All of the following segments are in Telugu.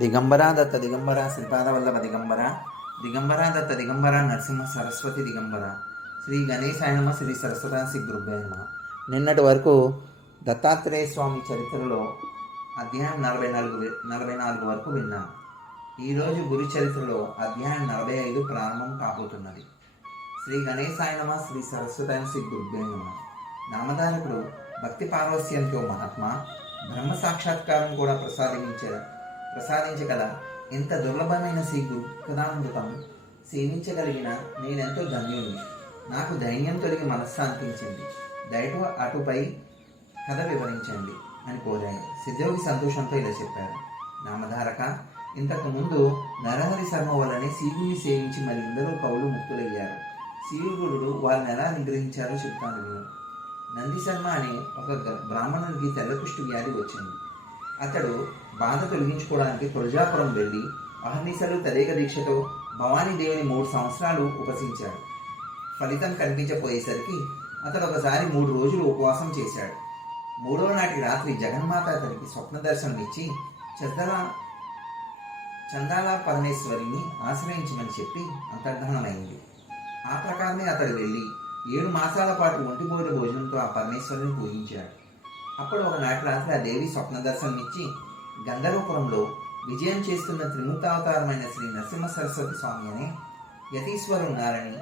దిగంబరా దత్త దిగంబర శ్రీపాదవల్లభ దిగంబర దిగంబరా దత్త దిగంబర నరసింహ సరస్వతి దిగంబర శ్రీ గణేశాయ నమ శ్రీ సరస్వతాసి గురుభ్యో నమ. నిన్నటి వరకు దత్తాత్రేయ స్వామి చరిత్రలో అధ్యాయం 44 వరకు విన్నాం. ఈరోజు గురు చరిత్రలో అధ్యాయం 45 ప్రారంభం కాబోతున్నది. శ్రీ గణేశాయ నమ శ్రీ సరస్వతాసి గురుభ్యో నమ. నామధారకుడు భక్తి పార్వస్యంతో మహాత్మా బ్రహ్మ సాక్షాత్కారం కూడా ప్రసాదించగల ఎంత దుర్లభమైన శ్రీ గురుకథామృతం సేవించగలిగిన నేనెంతో ధన్యుణ్ణి. నాకు ధైర్యం తొలగి మనశ్శాంతించింది. దయటు అటుపై కథ వివరించండి అని కోరాను. సిద్ధయోగి సంతోషంతో ఇలా చెప్పారు. నామధారక, ఇంతకు ముందు నరహరి శర్మ వల్లనే శివుని సేవించి మరి ఎందరో కవులు ముక్తులయ్యారు. శివుడు వారిని ఎలా నిగ్రహించారో చెప్తాను నేను. నంది శర్మ అనే ఒక బ్రాహ్మణునికి తెల్లకుష్టి వ్యాధి వచ్చింది. అతడు బాధ తొలగించుకోవడానికి తులజాపురం వెళ్ళి అహర్నిశలు తదేక దీక్షతో భవానీదేవిని 3 సంవత్సరాలు ఉపసించాడు. ఫలితం కనిపించపోయేసరికి అతడు ఒకసారి 3 రోజులు ఉపవాసం చేశాడు. 3వ నాటి రాత్రి జగన్మాత అతనికి స్వప్న దర్శనం ఇచ్చి చందాల పరమేశ్వరిని ఆశ్రయించమని చెప్పి అంతర్ధానమైంది. ఆ ప్రకారమే అతడు వెళ్ళి 7 మాసాల పాటు ఒంటిపోయిన భోజనంతో ఆ పరమేశ్వరిని పూజించాడు. అప్పుడు ఒకనాటి రాత్రి ఆ దేవి స్వప్న దర్శనం ఇచ్చి గంధర్వపురంలో విజయం చేస్తున్న త్రిమూర్తావతారమైన శ్రీ నరసింహ సరస్వతి స్వామి అనే యతీశ్వరు ఉన్నారని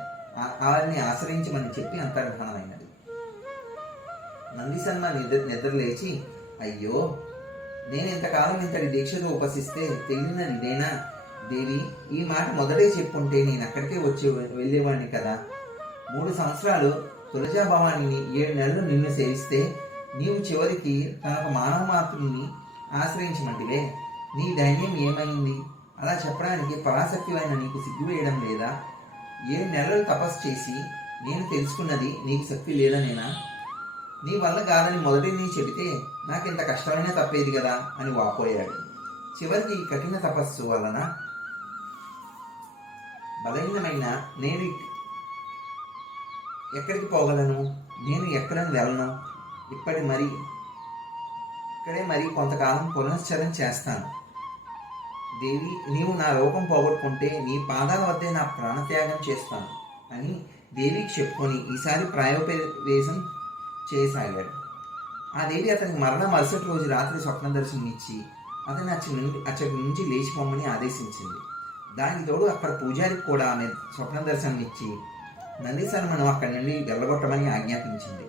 వారిని ఆశ్రయించమని చెప్పి అంతర్ధానమైనది. నందిశర్మ నిద్రలేచి, అయ్యో, నేను ఇంతకాలం ఇంతటి దీక్షతో ఉపసిస్తే తెలియనది ఇదేనా దేవి? ఈ మాట మొదటే చెప్పుంటే నేను అక్కడికే వెళ్ళేవాడిని కదా. 3 సంవత్సరాలు తులజా భవానిని 7 నెలలు నిన్ను సేవిస్తే నీవు చివరికి తనకు మానవ మాతృని ఆశ్రయించమంటివే. నీ ధైర్యం ఏమైంది? అలా చెప్పడానికి పరాశక్తివైన నీకు సిగ్గు వేయడం లేదా? 7 నెలలు తపస్సు చేసి నేను తెలుసుకున్నది నీకు శక్తి లేదనేనా? నీ వల్ల కాదని మొదటి నీ చెబితే నాకింత కష్టమైనా తప్పేది కదా అని వాపోయాడు. చివరికి ఈ కఠిన తపస్సు వలన బలహీనమైన నేను ఎక్కడికి పోగలను? నేను ఎక్కడని వెళ్ళను. ఇక్కడే మరి కొంతకాలం పునశ్చరణ చేస్తాను. దేవి, నీవు నా రూపం పోగొట్టుకుంటే నీ పాదాల వద్దే నా ప్రాణత్యాగం చేస్తాను అని దేవికి చెప్పుకొని ఈసారి ప్రాయోపవేశం చేయసాగాడు. ఆ దేవి అతనికి మరుసటి రోజు రాత్రి స్వప్న దర్శనం ఇచ్చి అతన్ని అచ్చటి నుంచి లేచిపోమని ఆదేశించింది. దానికి తోడు అక్కడ పూజారికి కూడా ఆమె స్వప్న దర్శనం ఇచ్చి నందీశర్మను అక్కడి నుండి వెళ్ళగొట్టమని ఆజ్ఞాపించింది.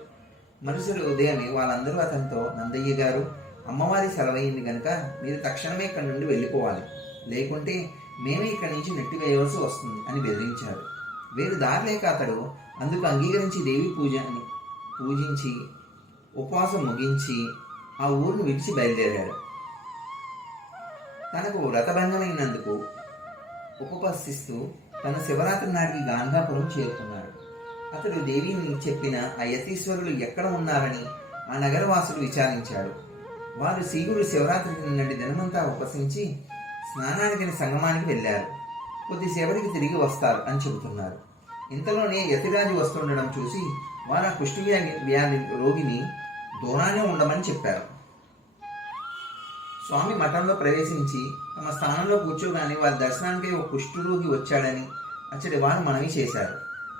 మరుసటి ఉదయమే వాళ్ళందరూ అతనితో, నందయ్య గారు, అమ్మవారి సెలవైంది కనుక మీరు తక్షణమే ఇక్కడి నుండి వెళ్ళిపోవాలి, లేకుంటే మేమే ఇక్కడి నుంచి నెట్టివేయవలసి వస్తుంది అని బెదిరించారు. వేరు దారిలేక అతడు అందుకు అంగీకరించి దేవి పూజించి ఉపవాసం ముగించి ఆ ఊరిని విడిచి బయలుదేరాడు. తనకు వ్రతభంగమైనందుకు ఉపవసిస్తూ తన శివరాత్రి నాటికి గాంధాపురం చేరుకున్నాడు. అతడు దేవిని చెప్పిన ఆ యతీశ్వరులు ఎక్కడ ఉన్నారని ఆ నగరవాసులు విచారించాడు. వారు శ్రీగురు శివరాత్రి నిన్నటి దినమంతా ఉపసించి స్నానానికి సంగమానికి వెళ్ళారు. కొద్దిసేపటికి తిరిగి వస్తారు అని చెబుతున్నారు. ఇంతలోనే యతిరాజు వస్తుండడం చూసి వారు ఆ కుష్టి వ్యాధి రోగిని దూరానే ఉండమని చెప్పారు. స్వామి మఠంలో ప్రవేశించి తమ స్థానంలో కూర్చోగానే వారి దర్శనానికి ఒక కుష్ఠరోగి వచ్చాడని అచ్చడి వారు మనవి చేశారు.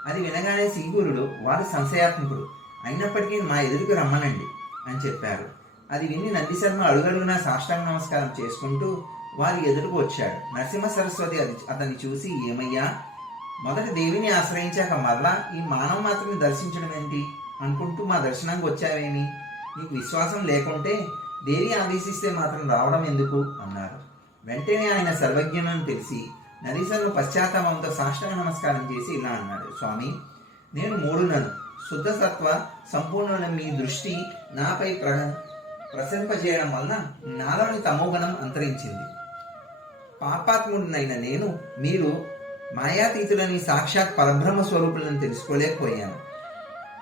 అది వినగానే శ్రీగురుడు, వారు సంశయాత్మకుడు అయినప్పటికీ మా ఎదురుకు రమ్మనండి అని చెప్పారు. అది విని నందిశర్మ అడుగడుగునా సాష్టాంగ నమస్కారం చేసుకుంటూ వారి ఎదురుకు వచ్చాడు. నరసింహ సరస్వతి అతన్ని చూసి, ఏమయ్యా, మొదటి దేవిని ఆశ్రయించాక మరలా ఈ మానవ మాత్రమే దర్శించడం ఏంటి అనుకుంటూ మా దర్శనానికి వచ్చావేమి? నీకు విశ్వాసం లేకుంటే దేవి ఆదేశిస్తే మాత్రం రావడం ఎందుకు అన్నారు. వెంటనే ఆయన సర్వజ్ఞులను తెలిసి నదీశర్మ పశ్చాత్తాపంతో సాష్టాంగ నమస్కారం చేసి ఇలా అన్నాడు. స్వామి, నేను మూఢునను. శుద్ధ సత్వ సంపూర్ణ మీ దృష్టి నాపై ప్రసరింపజేయడం వలన నాలోని తమోగుణం అంతరించింది. పాపాత్ముడినైన నేను మీరు మాయాతీతులని సాక్షాత్ పరబ్రహ్మ స్వరూపులను తెలుసుకోలేకపోయాను.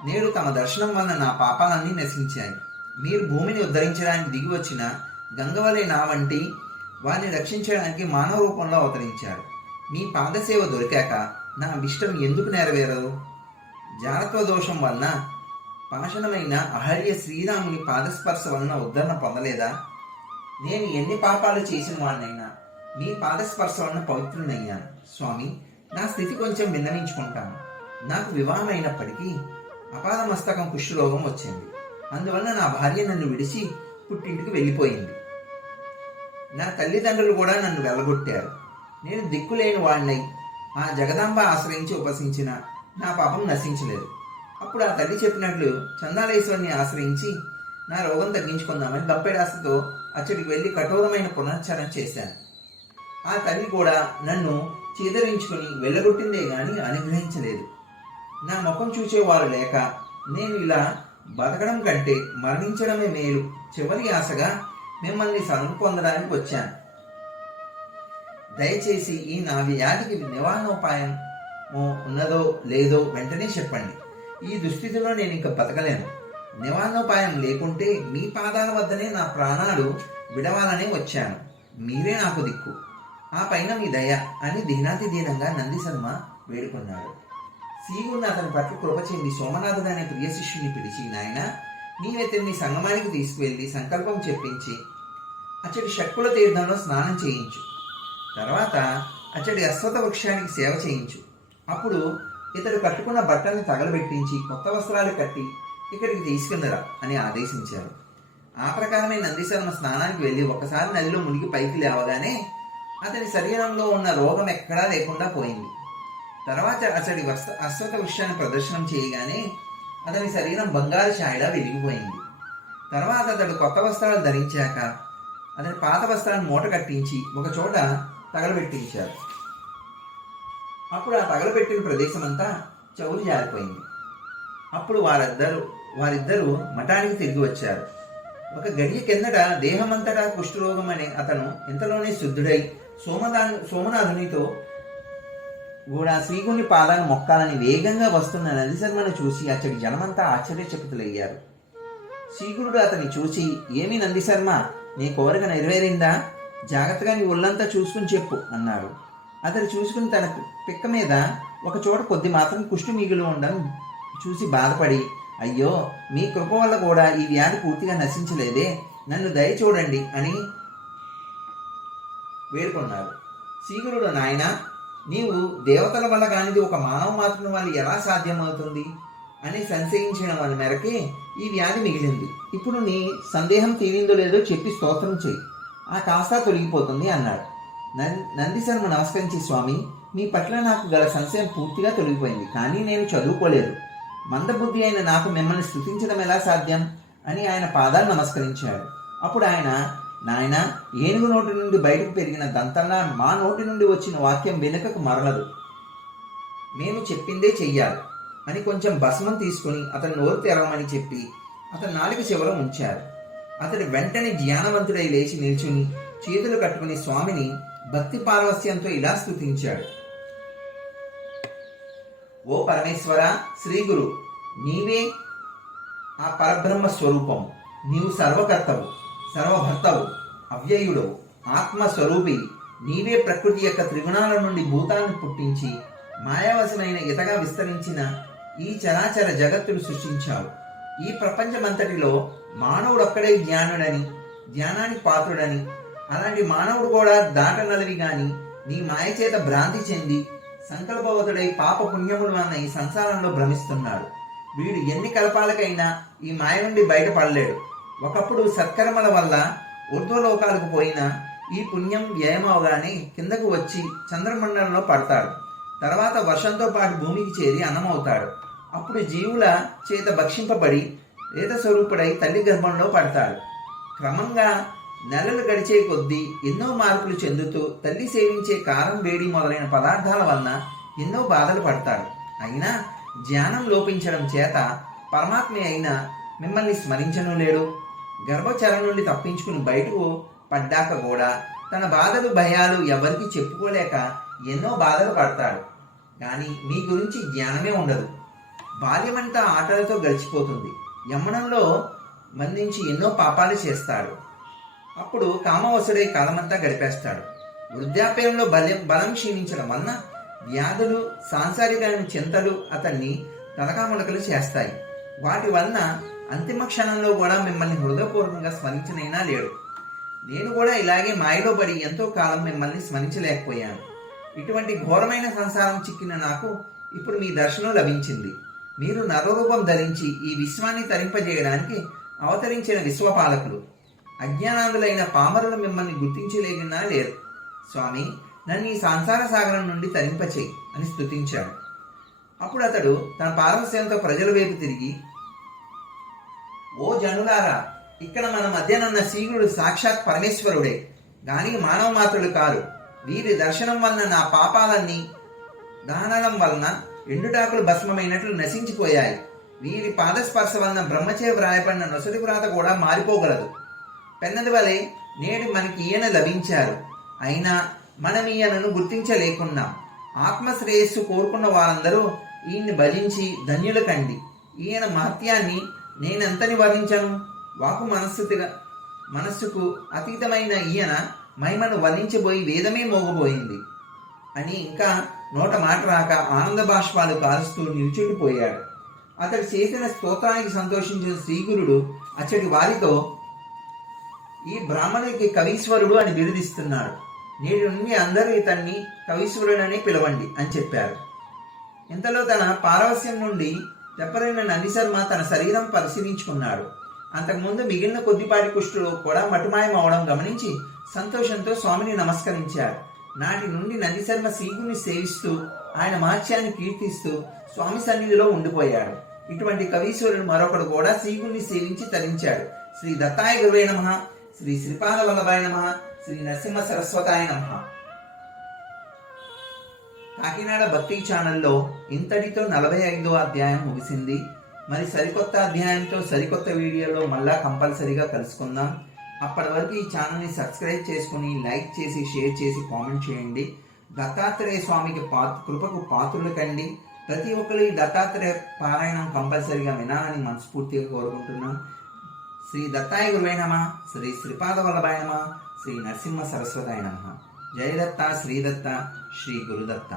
నేడు తమ దర్శనం వలన నా పాపాలన్నీ నశించాయి. మీరు భూమిని ఉద్ధరించడానికి దిగి వచ్చిన గంగవలే నా వంటి వారిని రక్షించడానికి మానవ రూపంలో అవతరించారు. మీ పాదసేవ దొరికాక నా ఇష్టం ఎందుకు నెరవేరదు? జారత్వ దోషం వలన పాషణమైన అహల్య శ్రీరాముని పాదస్పర్శ వలన ఉద్ధరణ పొందలేదా? నేను ఎన్ని పాపాలు చేసిన వాడినైనా మీ పాదస్పర్శ వలన పవిత్రునయ్యాను. స్వామి, నా స్థితి కొంచెం విన్నవించుకుంటాను. నాకు వివాహం అయినప్పటికీ అపాదమస్తకం కుష్ఠరోగం వచ్చింది. అందువలన నా భార్య నన్ను విడిచి పుట్టింటికి వెళ్ళిపోయింది. నా తల్లిదండ్రులు కూడా నన్ను వెళ్ళగొట్టారు. నేను దిక్కులేని వాడినై ఆ జగదాంబ ఆశ్రయించి ఉపసించిన నా పాపం నశించలేదు. అప్పుడు ఆ తల్లి చెప్పినట్లు చందాలేశ్వరిని ఆశ్రయించి నా రోగం తగ్గించుకుందామని గంపెడాసతో అచ్చడికి వెళ్ళి కఠోరమైన పునశ్చరణ చేశాను. ఆ తల్లి కూడా నన్ను చీదరించుకుని వెళ్ళగొట్టిందే గాని అనుగ్రహించలేదు. నా ముఖం చూచేవారు లేక నేను ఇలా బతకడం కంటే మరణించడమే మేలు. చివరి ఆశగా మిమ్మల్ని శరణు పొందడానికి వచ్చాను. దయచేసి ఈ నా వ్యాధికి నివారణోపాయం ఉన్నదో లేదో వెంటనే చెప్పండి. ఈ దుస్థితిలో నేను ఇంకా బతకలేను. నివారణోపాయం లేకుంటే మీ పాదాల వద్దనే నా ప్రాణాలు విడవాలనే వచ్చాను. మీరే నాకు దిక్కు. ఆ పైన మీ దయ అని దీనాతి దీనంగా నందిశర్మ వేడుకున్నాడు. శ్రీగురుని అతని పట్ల కృప చెంది సోమనాథుడు అనే ప్రియ శిష్యుని పిలిచి, నాయన, నీవెతన్ని సంగమానికి తీసుకువెళ్ళి సంకల్పం చెప్పించి అచ్చడి షట్కుల తీర్థంలో స్నానం చేయించు. తర్వాత అచ్చడి అశ్వత వృక్షానికి సేవ చేయించు. అప్పుడు ఇతడు కట్టుకున్న బట్టల్ని తగలబెట్టించి కొత్త వస్త్రాలు కట్టి ఇక్కడికి తీసుకున్నరా అని ఆదేశించారు. ఆ ప్రకారమే నందిశర్మ స్నానానికి వెళ్ళి ఒకసారి నదిలో మునిగి పైకి లేవగానే అతని శరీరంలో ఉన్న రోగం ఎక్కడా లేకుండా పోయింది. తర్వాత అతడి అశ్వత వృక్షాన్ని ప్రదర్శనం చేయగానే అతని శరీరం బంగారు ఛాయలా వెలిగిపోయింది. తర్వాత అతడు కొత్త వస్త్రాలు ధరించాక అతని పాత వస్త్రాన్ని మూట కట్టించి ఒక చోట తగలబెట్టించారు. అప్పుడు ఆ తగలబెట్టిన ప్రదేశం అంతా చౌరు జారిపోయింది. అప్పుడు వారిద్దరూ మఠానికి తిరిగి వచ్చారు. ఒక గడియ కిందట దేహమంతటా కుష్ఠరోగం అనే అతను ఇంతలోనే శుద్ధుడై సోమనాథునితో కూడా శ్రీగుని పాదాన్ని మొక్కాలని వేగంగా వస్తున్న నందిశర్మను చూసి అతడి జనమంతా ఆశ్చర్యచకితులయ్యారు. శ్రీగురుడు అతన్ని చూసి, ఏమి నందిశర్మ, నీ కోరిక నెరవేరిందా? జాగ్రత్తగా నీ ఒళ్ళంతా చూసుకుని చెప్పు అన్నాడు. అతడు చూసుకుని తన పిక్క మీద ఒక చోట కొద్ది మాత్రం కుష్టు మిగిలి ఉండడం చూసి బాధపడి, అయ్యో, మీ కృప వల్ల కూడా ఈ వ్యాధి పూర్తిగా నశించలేదే, నన్ను దయ చూడండి అని వేడుకున్నాడు. శ్రీగురుడు, నాయన, నీవు దేవతల వల్ల కానిది ఒక మానవ మాత్రం వల్ల ఎలా సాధ్యమవుతుంది అని సంశయించిన వారి మేరకే ఈ వ్యాధి మిగిలింది. ఇప్పుడు నీ సందేహం తీరిందో లేదో చెప్పి స్తోత్రం చెయ్యి, ఆ కాస్త తొలగిపోతుంది అన్నాడు. నందిశర్మ నమస్కరించి, స్వామి, మీ పట్ల నాకు గల సంశయం పూర్తిగా తొలగిపోయింది. కానీ నేను చదువుకోలేదు. మందబుద్ధి అయిన నాకు మిమ్మల్ని స్తుతించడం ఎలా సాధ్యం అని ఆయన పాదాలు నమస్కరించాడు. అప్పుడు ఆయన, నాయన, ఏనుగు నోటి నుండి బయటకు పెరిగిన దంతంలా మా నోటి నుండి వచ్చిన వాక్యం వెనుకకు మరలదు. మేము చెప్పిందే చెయ్యాలి అని కొంచెం భస్మం తీసుకుని అతని నోరు తెరవమని చెప్పి అతని నాలుక చివర ఉంచారు. అతడు వెంటనే జ్ఞానవంతుడై లేచి నిల్చుని చేతులు కట్టుకుని స్వామిని భక్తి పారవస్యంతో ఇలా స్తుతించాడు. ఓ పరమేశ్వర, శ్రీగురు, నీవే ఆ పరబ్రహ్మ స్వరూపము. నీవు సర్వకర్తవు, సర్వభర్తవు, అవ్యయుడవు, ఆత్మస్వరూపి. నీవే ప్రకృతి యొక్క త్రిగుణాల నుండి భూతాలను పుట్టించి మాయావశమైన ఇతగా విస్తరించిన ఈ చరాచర జగత్తును సృష్టించావు. ఈ ప్రపంచమంతటిలో మానవుడొక్కడే జ్ఞానుడని, జ్ఞానానికి పాత్రుడని, అలాంటి మానవుడు కూడా దాటనలవి గాని నీ మాయచేత భ్రాంతి చెంది సంకల్పవతుడై పాప పుణ్యములు అన్న ఈ సంసారంలో భ్రమిస్తున్నాడు. వీడు ఎన్ని కల్పాలకైనా ఈ మాయ నుండి బయటపడలేడు. ఒకప్పుడు సత్కర్మల వల్ల ఊర్ధ్వలోకాలకు పోయిన ఈ పుణ్యం వ్యయమవగానే కిందకు వచ్చి చంద్రమండలంలో పడతాడు. తర్వాత వర్షంతో పాటు భూమికి చేరి అన్నమవుతాడు. అప్పుడు జీవుల చేత భక్షింపబడి రేత స్వరూపుడై తల్లి గర్భంలో పడతాడు. క్రమంగా నెలలు గడిచే కొద్దీ ఎన్నో మార్పులు చెందుతూ తల్లి సేవించే కారం, వేడి మొదలైన పదార్థాల వలన ఎన్నో బాధలు పడతాడు. అయినా జ్ఞానం లోపించడం చేత పరమాత్మ అయిన మిమ్మల్ని స్మరించను లేడు. గర్భచరం నుండి తప్పించుకుని బయటకు పడ్డాక కూడా తన బాధలు, భయాలు ఎవరికి చెప్పుకోలేక ఎన్నో బాధలు పడతాడు. కానీ మీ గురించి జ్ఞానమే ఉండదు. బాల్యమంతా ఆటలతో గడిచిపోతుంది. యవ్వనంలో మందించి ఎన్నో పాపాలు చేస్తాడు. అప్పుడు కామవశుడై కాలమంతా గడిపేస్తాడు. వృద్ధాప్యంలో బలం క్షీణించడం వలన వ్యాధులు, సాంసారికమైన చింతలు అతన్ని తలకాములకలు చేస్తాయి. వాటి వలన అంతిమ క్షణంలో కూడా మిమ్మల్ని హృదయపూర్వకంగా స్మరించనైనా లేడు. నేను కూడా ఇలాగే మాయలో పడి ఎంతో కాలం మిమ్మల్ని స్మరించలేకపోయాను. ఇటువంటి ఘోరమైన సంసారం చిక్కిన నాకు ఇప్పుడు మీ దర్శనం లభించింది. మీరు నరరూపం ధరించి ఈ విశ్వాన్ని తరింపజేయడానికి అవతరించిన విశ్వపాలకులు. అజ్ఞానాదులైన పామరులు మిమ్మల్ని గుర్తించలేకున్నా లేరు. స్వామి, నన్ను ఈ సంసార సాగరం నుండి తరింపచేయి అని స్తుతించాడు. అప్పుడు అతడు తన పారవస్యంతో ప్రజల వైపు తిరిగి, ఓ జనులారా, ఇక్కడ మన మధ్యనున్న శీఘ్రుడు సాక్షాత్ పరమేశ్వరుడే గాని మానవ మాత్రులు కారు. వీరి దర్శనం వలన నా పాపాలన్నీ దానలం వలన ఎండుటాకులు భస్మమైనట్లు నశించిపోయాయి. వీరి పాదస్పర్శ వలన బ్రహ్మచే వ్రాయబడిన నొసటి వ్రాత కూడా మారిపోగలదు. పెన్నది వలె నేడు మనకి ఈయన లభించారు. అయినా మనం ఈయనను గుర్తించలేకున్నాం. ఆత్మశ్రేయస్సు కోరుకున్న వారందరూ ఈయన్ని భజించి ధన్యుల కండి. ఈయన మహత్యాన్ని నేనెంతని వర్ణించను? వాకు మనస్సుకు అతీతమైన ఈయన మహిమను వర్ణించబోయి వేదమే మోగబోయింది అని ఇంకా నోట మాట రాక ఆనంద బాష్పాలు కారుస్తూ నిల్చుండిపోయాడు. అతడు చేసిన స్తోత్రానికి సంతోషించిన శ్రీగురుడు అచ్చటి వారితో, ఈ బ్రాహ్మణుడికి కవీశ్వరుడు అని బిరుదిస్తున్నాడు. నేటి నుండి అందరూ ఇతన్ని కవీశ్వరుడని పిలవండి అని చెప్పారు. ఇంతలో తన పారవస్యం నుండి తెప్పరైన నందిశర్మ తన శరీరం పరిశీలించుకున్నాడు. అంతకుముందు మిగిలిన కొద్దిపాటి కుష్ఠులు కూడా మటుమాయం అవడం గమనించి సంతోషంతో స్వామిని నమస్కరించారు. నాటి నుండి నందిశర్మ శ్రీగుని సేవిస్తూ ఆయన మహత్యాన్ని కీర్తిస్తూ స్వామి సన్నిధిలో ఉండిపోయాడు. ఇటువంటి కవీశ్వరుడు మరొకడు కూడా శ్రీగుని సేవించి తరించాడు. శ్రీ దత్తాయ గురువే నమః, శ్రీ శ్రీపాద వల్లభాయ నమః, శ్రీ నరసింహ సరస్వతాయ నమః. కాకినాడ భక్తి ఛానల్లో ఇంతటితో 45వ అధ్యాయం ముగిసింది. మరి సరికొత్త అధ్యాయంతో సరికొత్త వీడియోలో మళ్ళా కంపల్సరీగా కలుసుకుందాం. అప్పటి వరకు ఈ ఛానల్ని సబ్స్క్రైబ్ చేసుకుని లైక్ చేసి షేర్ చేసి కామెంట్ చేయండి. దత్తాత్రేయ స్వామికి కృపకు పాత్రులు కండి. ప్రతి ఒక్కరు ఈ దత్తాత్రేయ పారాయణం కంపల్సరీగా వినాలని మనస్ఫూర్తిగా కోరుకుంటున్నాం. శ్రీ దత్తాయ గురువే నమః, శ్రీ శ్రీపాద వల్లభాయ నమః, శ్రీ నరసింహ సరస్వతాయ నమః. జయ దత్త, శ్రీ దత్త, శ్రీ గురుదత్త.